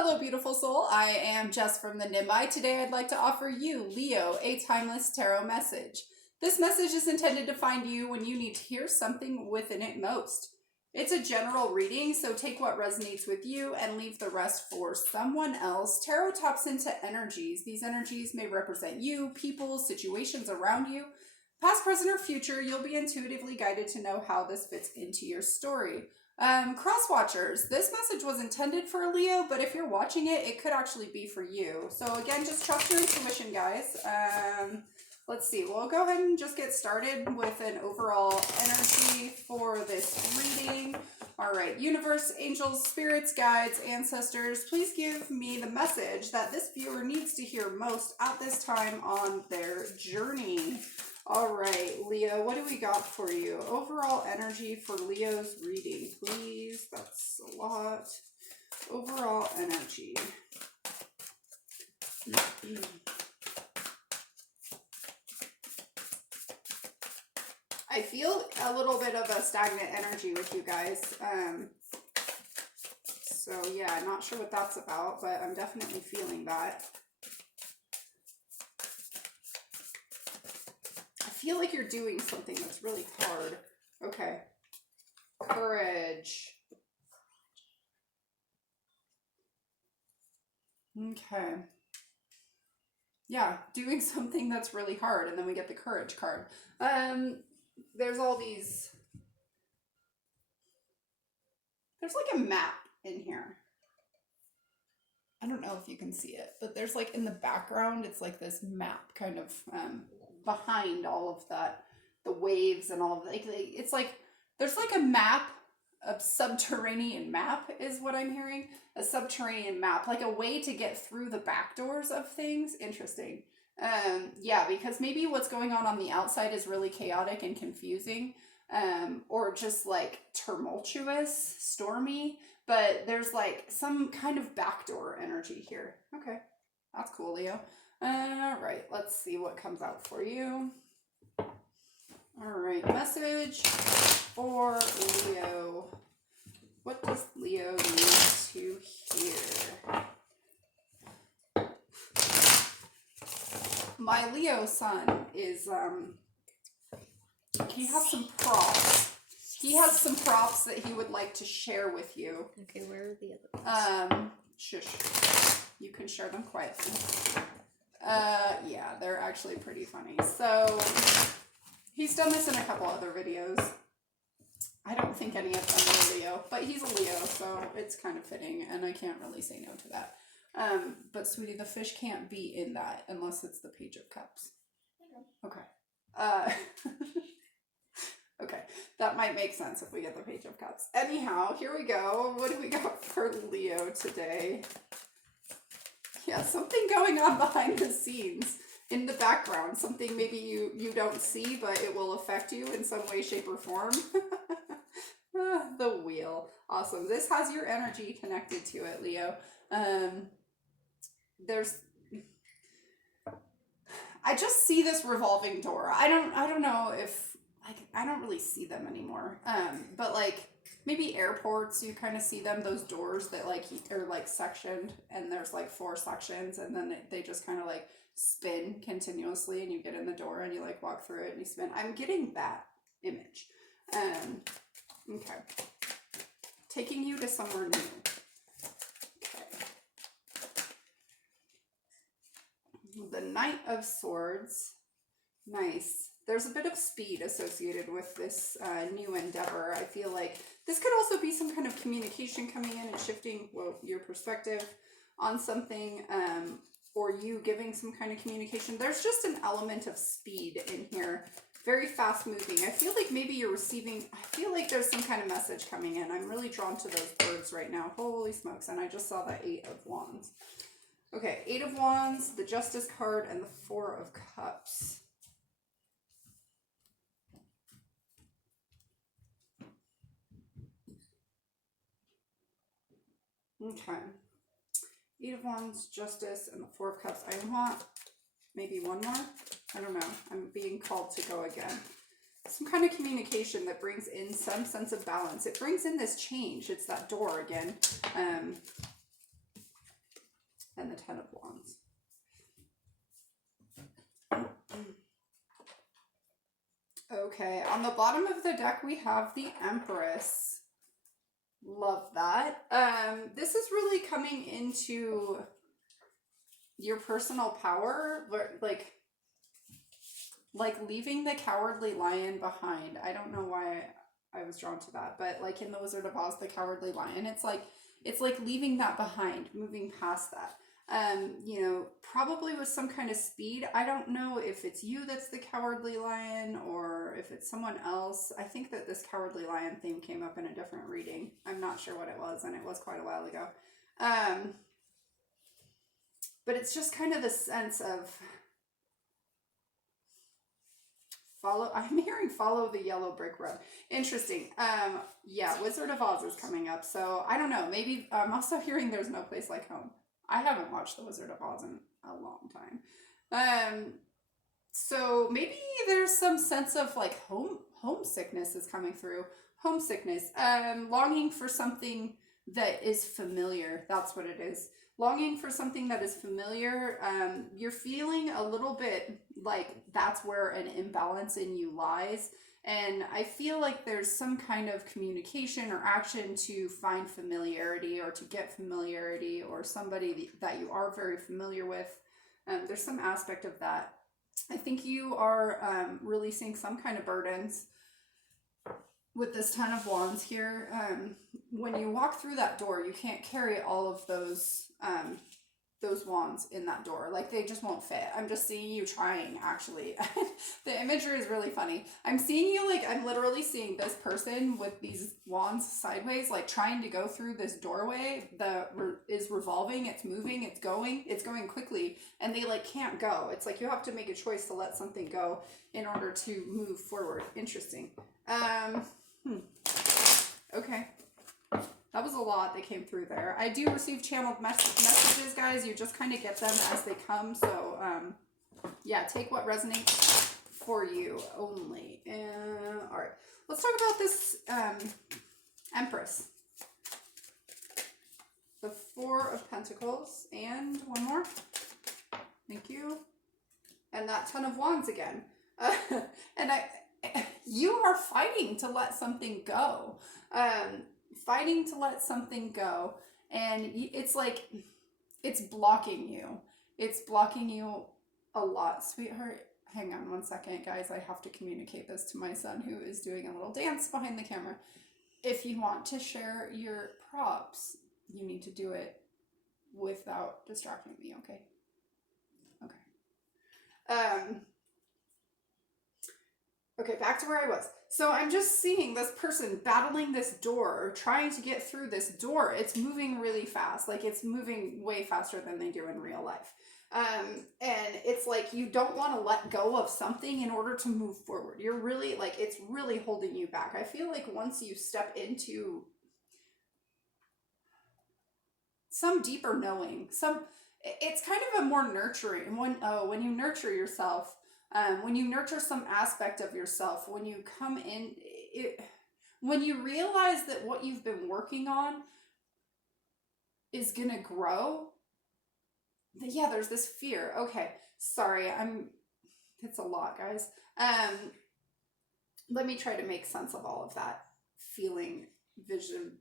Hello, beautiful soul. I am Jess from the Nimbi. Today, I'd like to offer you, Leo, a timeless tarot message. This message is intended to find you when you need to hear something within it most. It's a general reading, so take what resonates with you and leave the rest for someone else. Tarot taps into energies. These energies may represent you, people, situations around you. Past, present, or future, you'll be intuitively guided to know how this fits into your story. Cross watchers, this message was intended for a Leo, but if you're watching it, it could actually be for you. So again, just trust your intuition, guys. Let's see, we'll go ahead and just get started with an overall energy for this reading. All right, universe, angels, spirits, guides, ancestors, please give me the message that this viewer needs to hear most at this time on their journey. All right, Leo, what do we got for you? Overall energy for Leo's reading, please. That's a lot. Overall energy. I feel a little bit of a stagnant energy with you guys. So yeah, not sure what that's about, but I'm definitely feeling that. I feel like you're doing something that's really hard. Okay. Courage. Okay. Yeah, doing something that's really hard, and then we get the courage card. There's all these... There's like a map in here. I don't know if you can see it, but there's like in the background, it's like this map kind of behind all of that, the waves and all of that. It's like, there's like a map, a subterranean map is what I'm hearing. A subterranean map, like a way to get through the back doors of things. Interesting. Yeah, because maybe what's going on the outside is really chaotic and confusing, or just like tumultuous, stormy, but there's like some kind of backdoor energy here. Okay, that's cool, Leo. All right, let's see what comes out for you. All right, message for Leo. What does Leo need to hear? My Leo son is, he has some props. He has some props that he would like to share with you. Okay, where are the other ones? Shush. You can share them quietly. Yeah, they're actually pretty funny. So, he's done this in a couple other videos. I don't think any of them are Leo, but he's a Leo, so it's kind of fitting, and I can't really say no to that. But sweetie, the fish can't be in that unless it's the Page of Cups. Okay. Okay, that might make sense if we get the Page of Cups. Anyhow, here we go. What do we got for Leo today? Yeah, something going on behind the scenes in the background. Something maybe you don't see, but it will affect you in some way, shape, or form. The wheel. Awesome. This has your energy connected to it, Leo. I just see this revolving door. I don't know if, like, I don't really see them anymore. But like maybe airports, you kind of see them, those doors that like are like sectioned, and there's like 4 sections, and then they just kind of like spin continuously, and you get in the door and you like walk through it and you spin. I'm getting that image. Okay. Taking you to somewhere new. The Knight of Swords. Nice. There's a bit of speed associated with this new endeavor. I feel like this could also be some kind of communication coming in and shifting your perspective on something, or you giving some kind of communication. There's just an element of speed in here. Very fast moving. I feel like maybe you're receiving, I feel like there's some kind of message coming in. I'm really drawn to those birds right now. Holy smokes. And I just saw that 8 of Wands. Okay, 8 of Wands, the Justice card, and the 4 of Cups. Okay. 8 of Wands, Justice, and the 4 of Cups. I want maybe one more. I don't know. I'm being called to go again. Some kind of communication that brings in some sense of balance. It brings in this change. It's that door again. and the Ten of Wands. Okay, on the bottom of the deck we have the Empress. Love that. This is really coming into your personal power, like leaving the Cowardly Lion behind. I don't know why I was drawn to that, but like in the Wizard of Oz, the Cowardly Lion, it's like leaving that behind, moving past that. You know, probably with some kind of speed. I don't know if it's you that's the Cowardly Lion or if it's someone else. I think that this Cowardly Lion theme came up in a different reading. I'm not sure what it was, and it was quite a while ago. But it's just kind of the sense of I'm hearing follow the yellow brick road. Interesting. Yeah, Wizard of Oz is coming up, so I don't know. Maybe I'm also hearing there's no place like home. I haven't watched The Wizard of Oz in a long time. So maybe there's some sense of like homesickness is coming through. Homesickness. Longing for something that is familiar. That's what it is. Longing for something that is familiar. You're feeling a little bit like that's where an imbalance in you lies. And I feel like there's some kind of communication or action to find familiarity or to get familiarity or somebody that you are very familiar with. There's some aspect of that. I think you are releasing some kind of burdens with this Ten of Wands here. When you walk through that door, you can't carry all of those wands in that door. Like, they just won't fit. I'm just seeing you trying, actually. The imagery is really funny. I'm seeing you, like, I'm literally seeing this person with these wands sideways, like, trying to go through this doorway that is revolving, it's moving, it's going quickly, and they, like, can't go. It's like you have to make a choice to let something go in order to move forward. Interesting. Okay. That was a lot that came through there. I do receive channeled messages, guys. You just kind of get them as they come. So, yeah, take what resonates for you only. All right. Let's talk about this Empress. The Four of Pentacles. And one more. Thank you. And that Ten of Wands again. And you are fighting to let something go. Fighting to let something go, and it's like it's blocking you. It's blocking you a lot, sweetheart. Hang on one second, guys. I have to communicate this to my son, who is doing a little dance behind the camera. If you want to share your props, you need to do it without distracting me, okay? Okay. Okay, back to where I was. So I'm just seeing this person battling this door, trying to get through this door. It's moving really fast. Like, it's moving way faster than they do in real life. And it's like you don't want to let go of something in order to move forward. You're really, like, it's really holding you back. I feel like once you step into some deeper knowing, it's kind of a more nurturing, when you nurture yourself, when you nurture some aspect of yourself, when you come in, when you realize that what you've been working on is going to grow, yeah, there's this fear. Okay, sorry, it's a lot, guys. Let me try to make sense of all of that feeling, vision.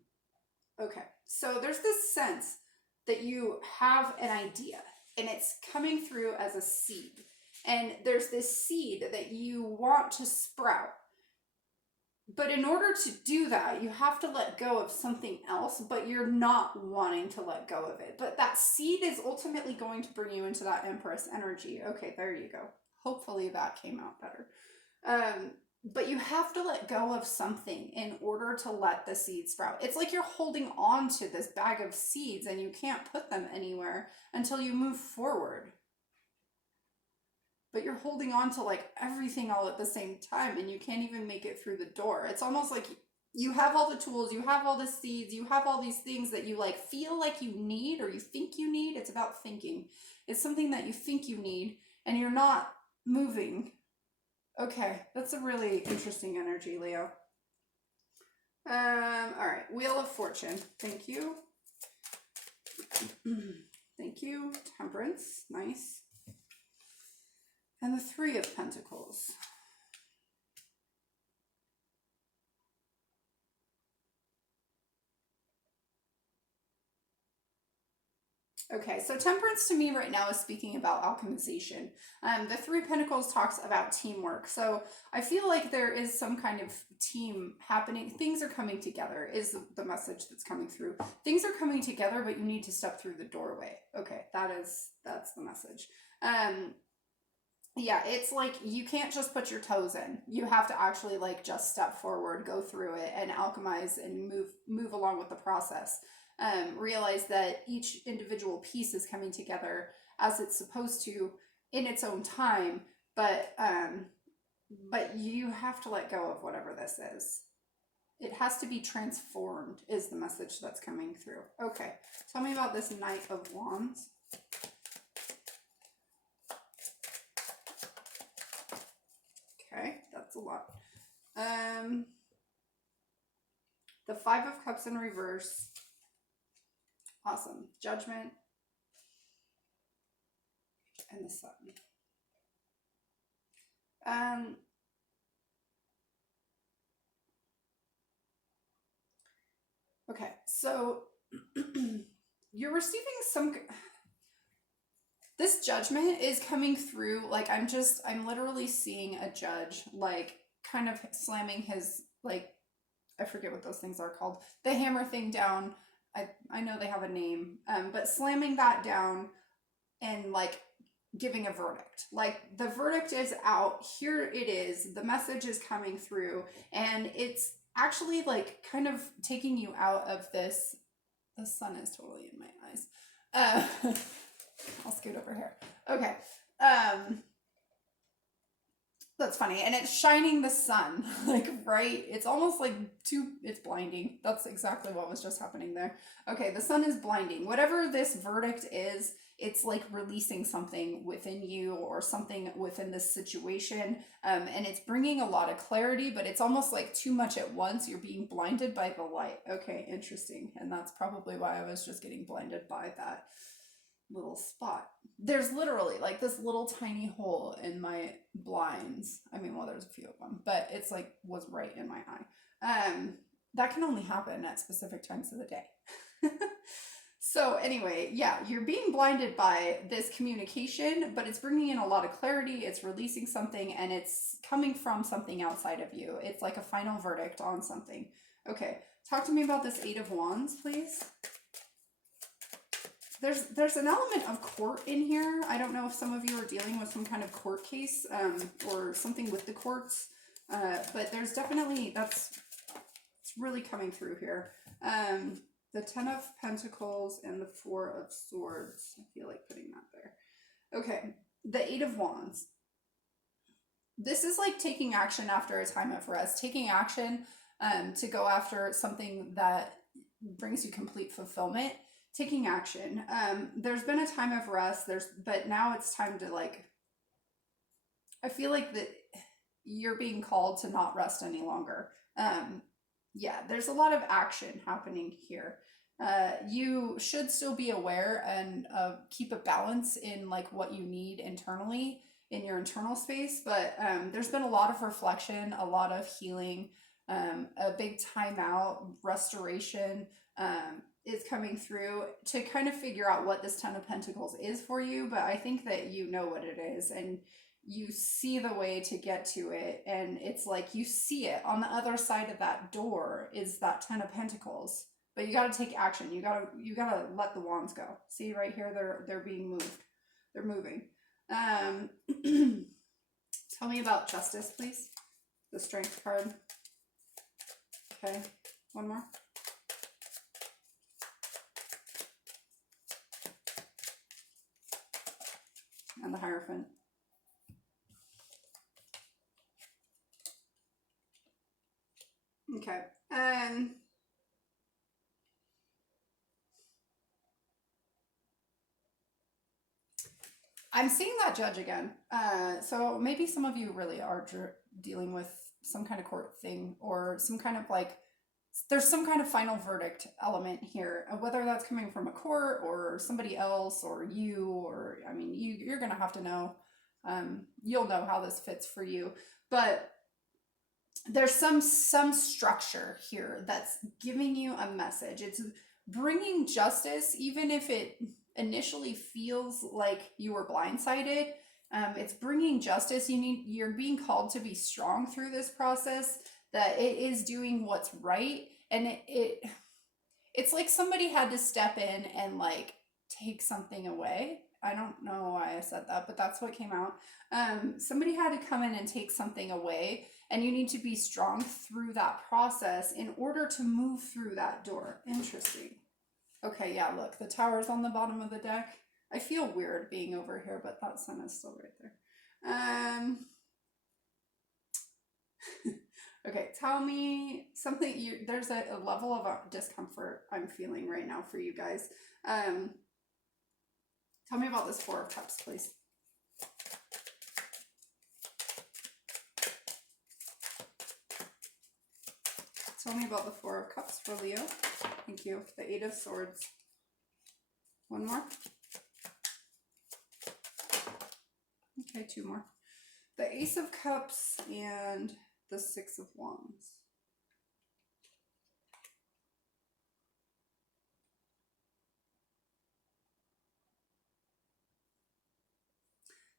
Okay, so there's this sense that you have an idea, and it's coming through as a seed. And there's this seed that you want to sprout. But in order to do that, you have to let go of something else, but you're not wanting to let go of it. But that seed is ultimately going to bring you into that Empress energy. Okay, there you go. Hopefully that came out better. But you have to let go of something in order to let the seed sprout. It's like you're holding on to this bag of seeds and you can't put them anywhere until you move forward. But you're holding on to like everything all at the same time, and you can't even make it through the door. It's almost like you have all the tools, you have all the seeds, you have all these things that you like feel like you need or you think you need. It's about thinking. It's something that you think you need and you're not moving. Okay, that's a really interesting energy, Leo. All right, Wheel of Fortune. Thank you. Thank you. Temperance. Nice. And the Three of Pentacles. Okay, so temperance to me right now is speaking about alchemization. The Three of Pentacles talks about teamwork. So I feel like there is some kind of team happening. Things are coming together is the message that's coming through. Things are coming together, but you need to step through the doorway. Okay, that's the message. Yeah, it's like you can't just put your toes in. You have to actually like just step forward, go through it, and alchemize and move along with the process. Realize that each individual piece is coming together as it's supposed to in its own time, but you have to let go of whatever this is. It has to be transformed is the message that's coming through. Okay, tell me about this Knight of Wands. Okay, that's a lot. The Five of Cups in reverse. Awesome. Judgment. And the Sun. Okay, so you're receiving some... This judgment is coming through, like, I'm literally seeing a judge, like, kind of slamming his, like, I forget what those things are called. The hammer thing down. I know they have a name, but slamming that down and like giving a verdict. Like the verdict is out. Here it is. The message is coming through, and it's actually like kind of taking you out of this. The sun is totally in my eyes. I'll scoot over here. Okay. That's funny. And it's shining the sun, like, right? It's almost like it's blinding. That's exactly what was just happening there. Okay, the sun is blinding. Whatever this verdict is, it's like releasing something within you or something within this situation. And it's bringing a lot of clarity, but it's almost like too much at once. You're being blinded by the light. Okay, interesting. And that's probably why I was just getting blinded by that little spot. There's literally like this little tiny hole in my blinds. I mean, well, there's a few of them, but it's like was right in my eye. That can only happen at specific times of the day. So anyway, yeah, you're being blinded by this communication, but it's bringing in a lot of clarity. It's releasing something, and it's coming from something outside of you. It's like a final verdict on something. Okay, talk to me about this Eight of Wands, please. There's an element of court in here. I don't know if some of you are dealing with some kind of court case or something with the courts, but there's definitely, it's really coming through here. The Ten of Pentacles and the Four of Swords. I feel like putting that there. Okay, the Eight of Wands. This is like taking action after a time of rest, taking action to go after something that brings you complete fulfillment. Taking action. There's been a time of rest, but now it's time to like, I feel like that you're being called to not rest any longer. Yeah, there's a lot of action happening here. You should still be aware and keep a balance in like what you need internally in your internal space, but there's been a lot of reflection, a lot of healing, a big timeout, restoration, is coming through to kind of figure out what this Ten of Pentacles is for you. But I think that you know what it is and you see the way to get to it. And it's like you see it on the other side of that door is that Ten of Pentacles. But you got to take action. You got to let the wands go. See right here, they're being moved. They're moving. Tell me about Justice, please. The Strength card. Okay, one more. And the Hierophant. Okay. I'm seeing that judge again. So maybe some of you really are dealing with some kind of court thing or some kind of like there's some kind of final verdict element here, whether that's coming from a court or somebody else or you, or I mean, you're gonna have to know. You'll know how this fits for you, but there's some structure here that's giving you a message. It's bringing justice, even if it initially feels like you were blindsided. It's bringing justice. You're being called to be strong through this process, that it is doing what's right, and it's like somebody had to step in and like take something away. I don't know why I said that, but that's what came out. Somebody had to come in and take something away, and you need to be strong through that process in order to move through that door. Interesting. Okay, yeah, look, the tower's on the bottom of the deck. I feel weird being over here, but that sun is still right there. Okay, tell me something. There's a level of discomfort I'm feeling right now for you guys. Tell me about this Four of Cups, please. Tell me about the Four of Cups for Leo. Thank you. The Eight of Swords. One more. Okay, two more. The Ace of Cups and the Six of Wands.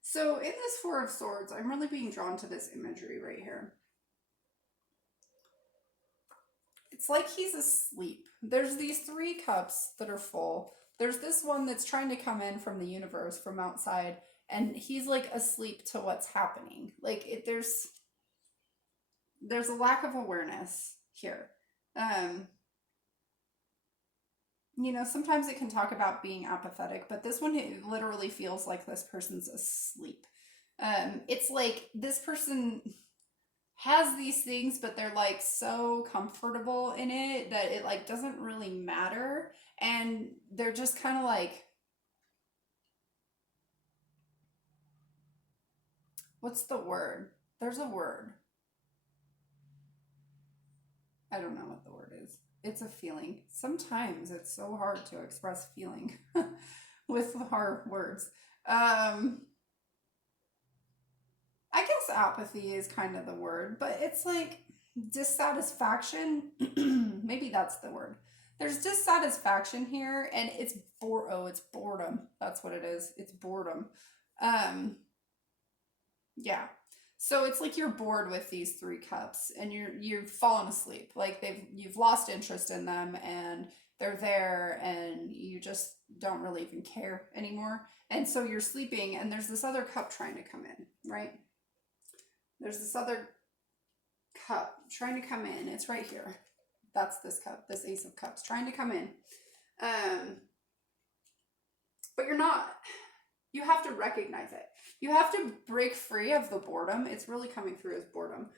So in this Four of Swords, I'm really being drawn to this imagery right here. It's like he's asleep. There's these three cups that are full. There's this one that's trying to come in from the universe, from outside, and he's like asleep to what's happening. Like there's a lack of awareness here. You know, sometimes it can talk about being apathetic, but this one, it literally feels like this person's asleep. It's like this person has these things, but they're like so comfortable in it that it like doesn't really matter. And they're just kind of like, what's the word? There's a word. I don't know what the word is. It's a feeling. Sometimes it's so hard to express feeling with hard words. I guess apathy is kind of the word, but it's like dissatisfaction. Maybe that's the word. There's dissatisfaction here, and it's boredom. That's what it is. It's boredom. Yeah. So it's like you're bored with these three cups, and you've fallen asleep. Like you've lost interest in them, and they're there, and you just don't really even care anymore. And so you're sleeping, and there's this other cup trying to come in, right? There's this other cup trying to come in. It's right here. That's this cup, this Ace of Cups trying to come in. But you're not. You have to recognize it. You have to break free of the boredom. It's really coming through as boredom.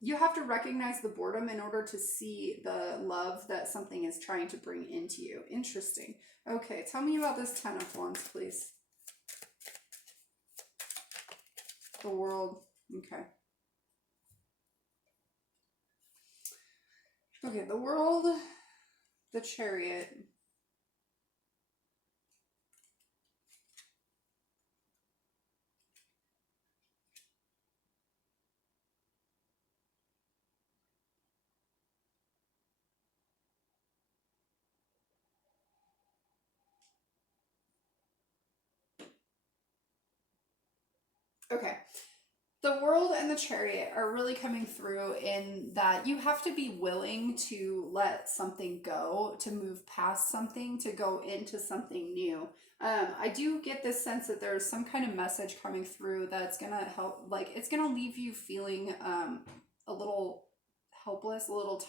You have to recognize the boredom in order to see the love that something is trying to bring into you. Interesting. Okay, tell me about this Ten of Wands, please. The World. Okay. Okay, the World, the Chariot. Okay. The World and the Chariot are really coming through in that you have to be willing to let something go, to move past something, to go into something new. I do get this sense that there's some kind of message coming through that's going to help, like it's going to leave you feeling a little helpless, a little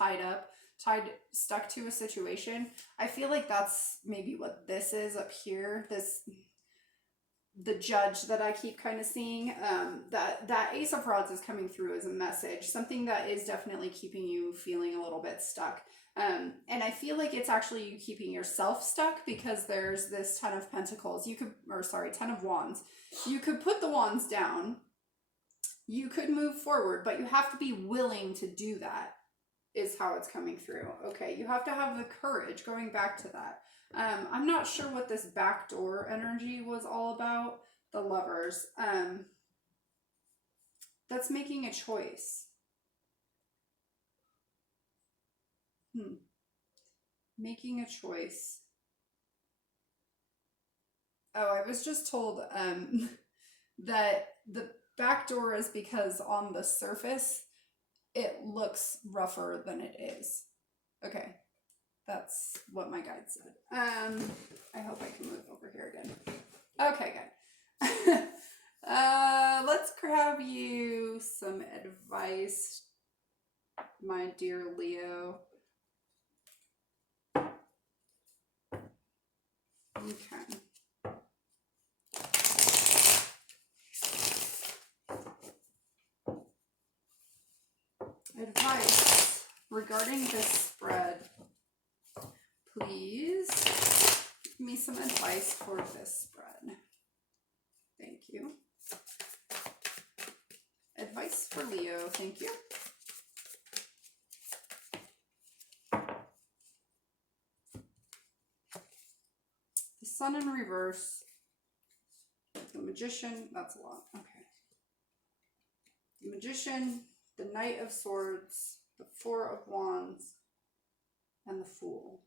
stuck to a situation. I feel like that's maybe what this is up here, the judge that I keep kind of seeing. That Ace of Rods is coming through as a message, something that is definitely keeping you feeling a little bit stuck. And I feel like it's actually you keeping yourself stuck, because there's this Ten of Pentacles. Ten of Wands. You could put the wands down. You could move forward, but you have to be willing to do that. is how it's coming through. Okay, you have to have the courage, going back to that. I'm not sure what this backdoor energy was all about. The Lovers. That's making a choice. Making a choice. Oh, I was just told that the back door is because on the surface it looks rougher than it is. Okay, that's what my guide said. I hope I can move over here again. Okay, good. Let's grab you some advice, my dear Leo. Okay. Advice regarding this spread. Please give me some advice for this spread. Thank you. Advice for Leo. Thank you. The Sun in reverse. The Magician. That's a lot. Okay. The Magician. The Knight of Swords. The Four of Wands. And the Fool.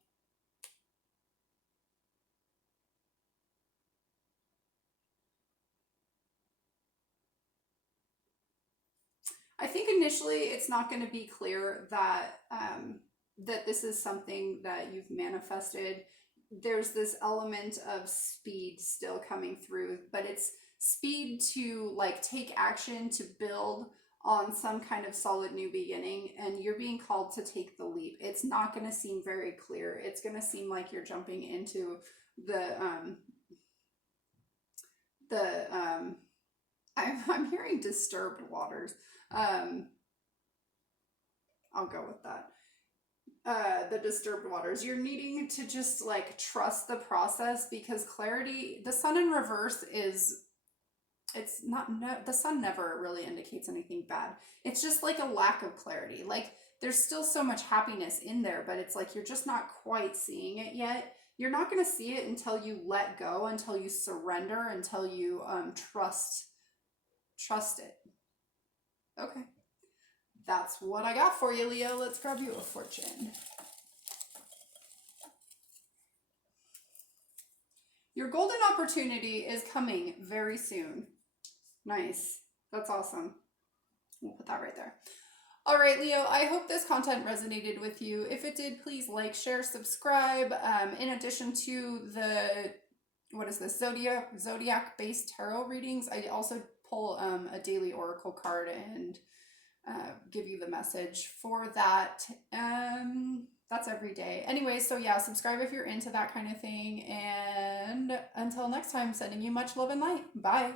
I think initially it's not going to be clear that that this is something that you've manifested. There's this element of speed still coming through, but it's speed to like take action, to build on some kind of solid new beginning, and you're being called to take the leap. It's not going to seem very clear. It's going to seem like you're jumping into I'm hearing disturbed waters. I'll go with that. The disturbed waters. You're needing to just like trust the process, because clarity, the Sun in reverse is, it's not, no, the Sun never really indicates anything bad. It's just like a lack of clarity. Like there's still so much happiness in there, but it's like you're just not quite seeing it yet. You're not going to see it until you let go, until you surrender, until you trust it. Okay. That's what I got for you, Leo. Let's grab you a fortune. Your golden opportunity is coming very soon. Nice. That's awesome. We'll put that right there. All right, Leo, I hope this content resonated with you. If it did, please like, share, subscribe. In addition to the, what is this, Zodiac-based tarot readings, I also pull a daily oracle card and give you the message for that. That's every day. Anyway, so yeah, subscribe if you're into that kind of thing. And until next time, sending you much love and light. Bye.